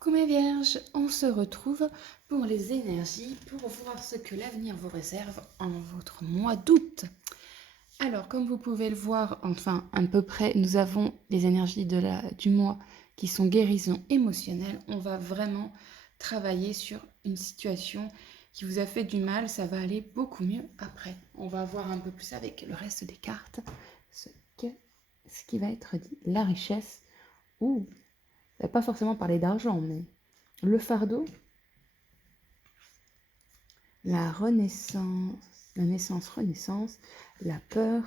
Coucou mes vierges, on se retrouve pour les énergies, pour voir ce que l'avenir vous réserve en votre mois d'août. Alors, comme vous pouvez le voir, enfin à peu près, nous avons les énergies du mois qui sont guérison émotionnelle. On va vraiment travailler sur une situation qui vous a fait du mal, ça va aller beaucoup mieux après. On va voir un peu plus avec le reste des cartes ce qui va être dit. La richesse, ou ça va pas forcément parler d'argent, mais le fardeau, la renaissance, la naissance-renaissance, la peur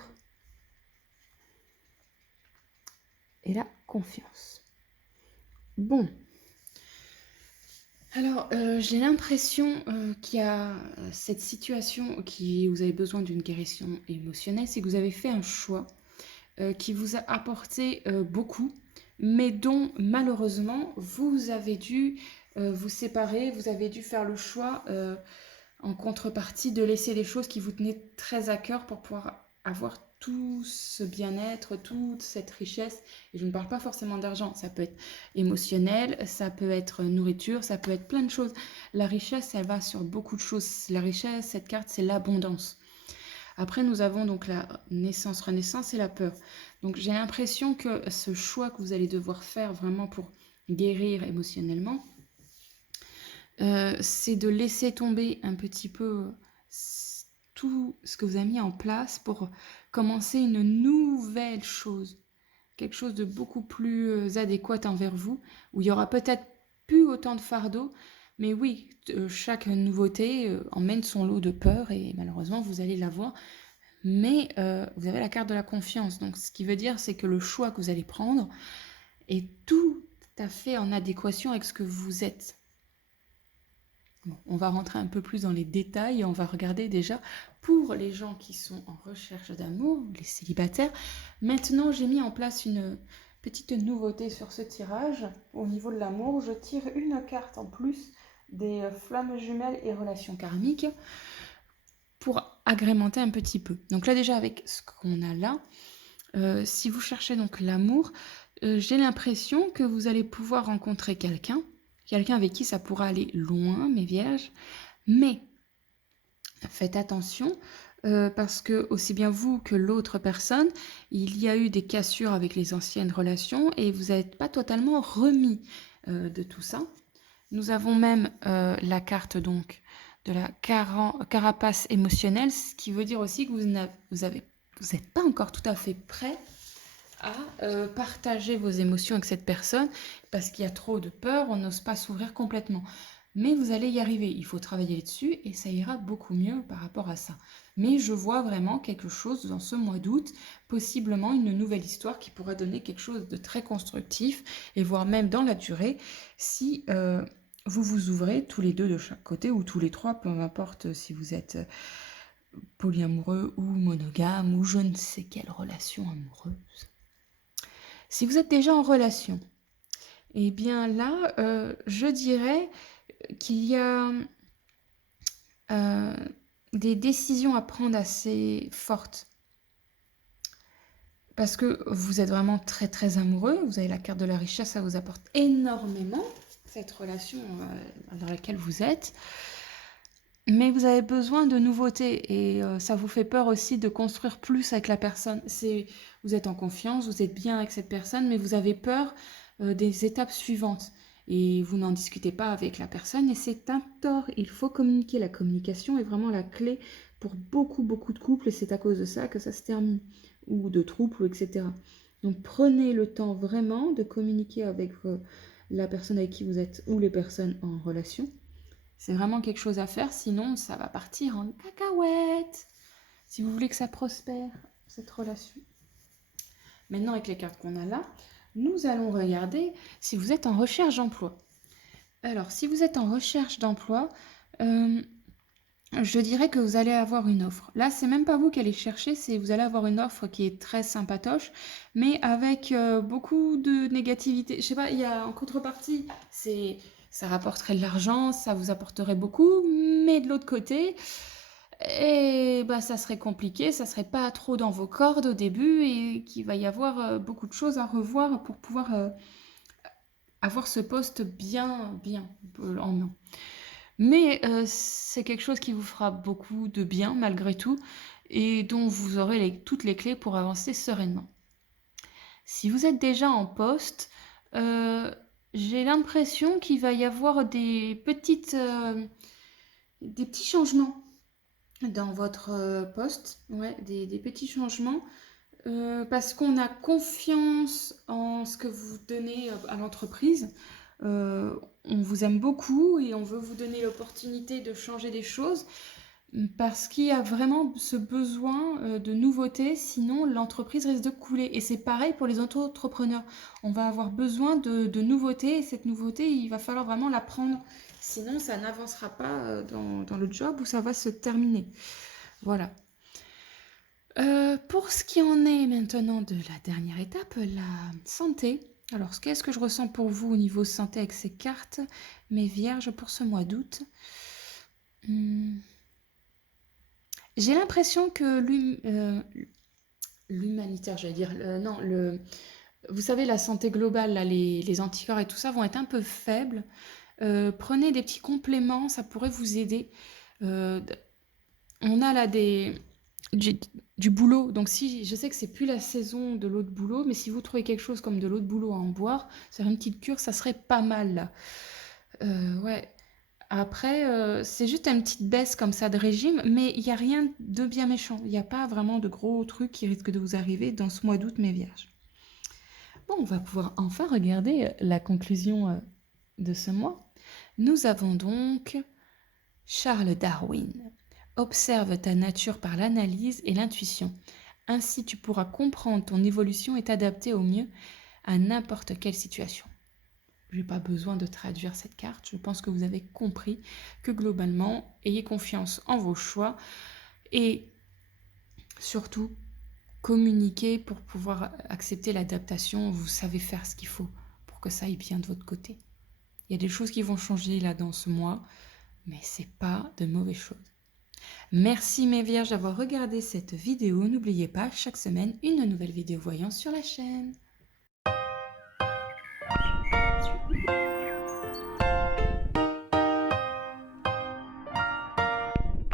et la confiance. Bon, alors j'ai l'impression qu'il y a cette situation qui vous avez besoin d'une guérison émotionnelle, c'est que vous avez fait un choix qui vous a apporté beaucoup, mais dont malheureusement vous avez dû vous séparer, vous avez dû faire le choix en contrepartie de laisser des choses qui vous tenaient très à cœur pour pouvoir avoir tout ce bien-être, toute cette richesse. Et je ne parle pas forcément d'argent, ça peut être émotionnel, ça peut être nourriture, ça peut être plein de choses. La richesse, elle va sur beaucoup de choses. La richesse, cette carte, c'est l'abondance. Après, nous avons donc la naissance, renaissance et la peur. Donc j'ai l'impression que ce choix que vous allez devoir faire vraiment pour guérir émotionnellement, c'est de laisser tomber un petit peu tout ce que vous avez mis en place pour commencer une nouvelle chose, quelque chose de beaucoup plus adéquat envers vous, où il y aura peut-être plus autant de fardeau, mais oui, chaque nouveauté emmène son lot de peur et malheureusement vous allez l'avoir. Mais vous avez la carte de la confiance, donc ce qui veut dire c'est que le choix que vous allez prendre est tout à fait en adéquation avec ce que vous êtes. Bon, on va rentrer un peu plus dans les détails et on va regarder déjà pour les gens qui sont en recherche d'amour, les célibataires. Maintenant, j'ai mis en place une petite nouveauté sur ce tirage. Au niveau de l'amour, je tire une carte en plus des flammes jumelles et relations karmiques pour agrémenter un petit peu. Donc là déjà avec ce qu'on a là, si vous cherchez donc l'amour, j'ai l'impression que vous allez pouvoir rencontrer quelqu'un avec qui ça pourra aller loin, mes vierges, mais faites attention parce que aussi bien vous que l'autre personne, il y a eu des cassures avec les anciennes relations et vous n'êtes pas totalement remis de tout ça. Nous avons même la carte donc de la carapace émotionnelle, ce qui veut dire aussi que vous n'êtes pas encore tout à fait prêt à partager vos émotions avec cette personne parce qu'il y a trop de peur, on n'ose pas s'ouvrir complètement. Mais vous allez y arriver, il faut travailler dessus et ça ira beaucoup mieux par rapport à ça. Mais je vois vraiment quelque chose dans ce mois d'août, possiblement une nouvelle histoire qui pourra donner quelque chose de très constructif et voire même dans la durée si vous vous ouvrez tous les deux de chaque côté ou tous les trois, peu importe si vous êtes polyamoureux ou monogame ou je ne sais quelle relation amoureuse. Si vous êtes déjà en relation, eh bien là, je dirais qu'il y a des décisions à prendre assez fortes. Parce que vous êtes vraiment très très amoureux, vous avez la carte de la richesse, ça vous apporte énormément, cette relation dans laquelle vous êtes. Mais vous avez besoin de nouveautés et ça vous fait peur aussi de construire plus avec la personne. Vous êtes en confiance, vous êtes bien avec cette personne, mais vous avez peur des étapes suivantes. Et vous n'en discutez pas avec la personne et c'est un tort. Il faut communiquer. La communication est vraiment la clé pour beaucoup de couples et c'est à cause de ça que ça se termine. Ou de troubles, etc. Donc prenez le temps vraiment de communiquer avec la personne avec qui vous êtes ou les personnes en relation. C'est vraiment quelque chose à faire, sinon ça va partir en cacahuète. Si vous voulez que ça prospère, cette relation. Maintenant, avec les cartes qu'on a là, nous allons regarder si vous êtes en recherche d'emploi. Alors, si vous êtes en recherche d'emploi, je dirais que vous allez avoir une offre. Là, c'est même pas vous qui allez chercher, c'est vous allez avoir une offre qui est très sympatoche, mais avec beaucoup de négativité. Je sais pas, il y a en contrepartie, ça rapporterait de l'argent, ça vous apporterait beaucoup, mais de l'autre côté, ça serait compliqué, ça serait pas trop dans vos cordes au début et qu'il va y avoir beaucoup de choses à revoir pour pouvoir avoir ce poste bien en main. Mais c'est quelque chose qui vous fera beaucoup de bien malgré tout et dont vous aurez toutes les clés pour avancer sereinement. Si vous êtes déjà en poste, heu, j'ai l'impression qu'il va y avoir des petits changements dans votre, poste. Ouais, des petits changements, parce qu'on a confiance en ce que vous donnez, à l'entreprise. On vous aime beaucoup et on veut vous donner l'opportunité de changer des choses. Parce qu'il y a vraiment ce besoin, de nouveauté, sinon l'entreprise risque de couler et c'est pareil pour les auto-entrepreneurs. On va avoir besoin de nouveautés et cette nouveauté, il va falloir vraiment la prendre. Sinon, ça n'avancera pas, dans le job ou ça va se terminer. Voilà. Pour ce qui en est maintenant de la dernière étape, la santé. Alors, qu'est-ce que je ressens pour vous au niveau santé avec ces cartes, mes vierges, pour ce mois d'août? Mmh. J'ai l'impression que l'humanitaire, j'allais dire, non, vous savez, la santé globale, là, les anticorps et tout ça vont être un peu faibles. Prenez des petits compléments, ça pourrait vous aider. Euh, on a là du, du boulot, donc si je sais que c'est plus la saison de l'eau de boulot, mais si vous trouvez quelque chose comme de l'eau de boulot à en boire, faire une petite cure, ça serait pas mal là. Ouais. Après, c'est juste une petite baisse comme ça de régime, mais il n'y a rien de bien méchant. Il n'y a pas vraiment de gros trucs qui risquent de vous arriver dans ce mois d'août, mes vierges. Bon, on va pouvoir enfin regarder la conclusion de ce mois. Nous avons donc Charles Darwin. Observe ta nature par l'analyse et l'intuition. Ainsi, tu pourras comprendre ton évolution et t'adapter au mieux à n'importe quelle situation. Je n'ai pas besoin de traduire cette carte. Je pense que vous avez compris que globalement, ayez confiance en vos choix et surtout communiquer pour pouvoir accepter l'adaptation. Vous savez faire ce qu'il faut pour que ça aille bien de votre côté. Il y a des choses qui vont changer là dans ce mois, mais c'est pas de mauvaises choses. Merci mes vierges d'avoir regardé cette vidéo. N'oubliez pas, chaque semaine, une nouvelle vidéo voyance sur la chaîne.